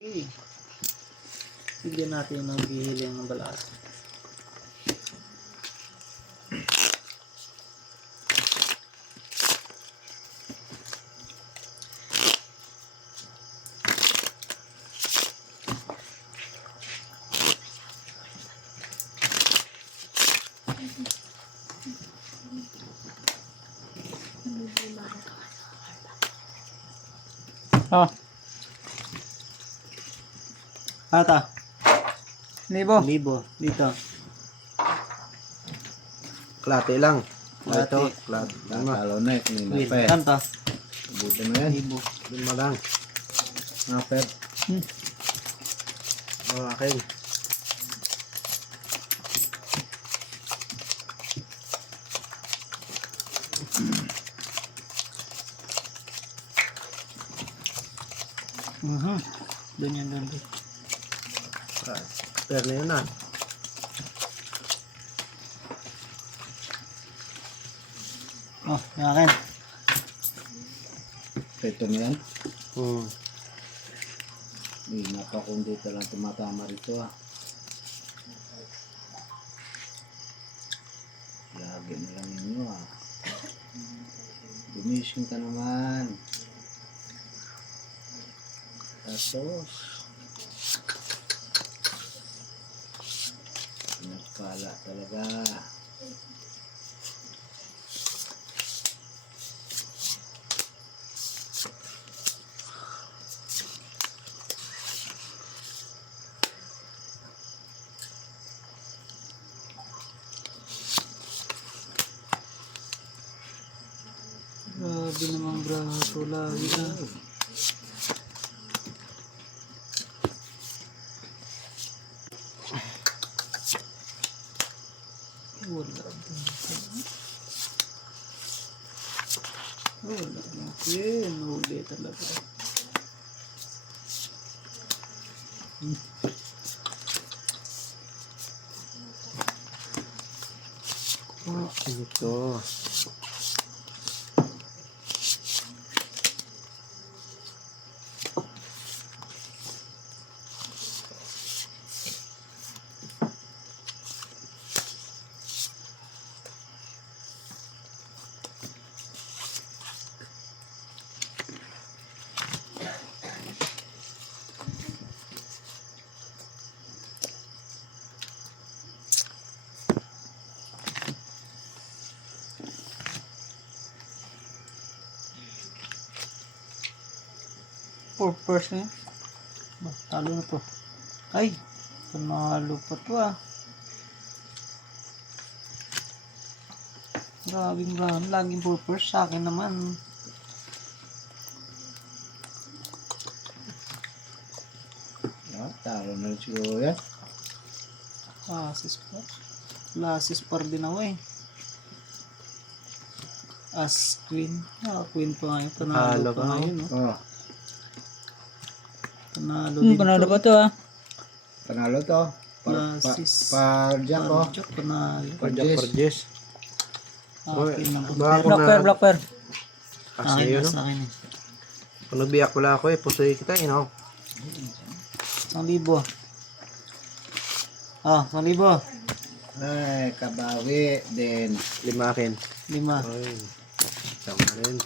Okay. Bigyan natin ng bihiling ng balas. Oh. Ata. Libo. Libo. Dito. Klate lang. Klate. Ito. Klate. Talo na eh. Win. Kanta. Buto na yan. Libo. Lima lang. Napet. Ang akin. Doon yan doon. Pero na yun ah. Oh, yung akin. Ito na yan. Hindi na pa kung dito lang tumatama rito ah. Lagi na lang ninyo ah. Gumising ka naman. Tapos. Pinagpala talaga. Grabe namang braso lagi ah. Wala dito. Wala natin. Huli talaga. Ito. For person. Talo na to. Ay, panalo pa to ah. Grabing run. Laging purpose sa akin naman. Talo na rin siguro yan. Lasis pa. Lasis par din ako eh. As queen. Queen pa ngayon. Panalo pa ngayon. Oh. Panalo din Panalo to. pa to ah. Panalo to. Lasis. Parjak oh. Parjak, panalo. Parjes. Akin na po. Baka Black pair. Kasi yun Sa no. akin eh. Kung nagbiyak wala ako eh. Pusoy kita you know. 1,000. Ah, 1,000. Ay, kabawi din. 5 akin. 5. Ay. Tama rin.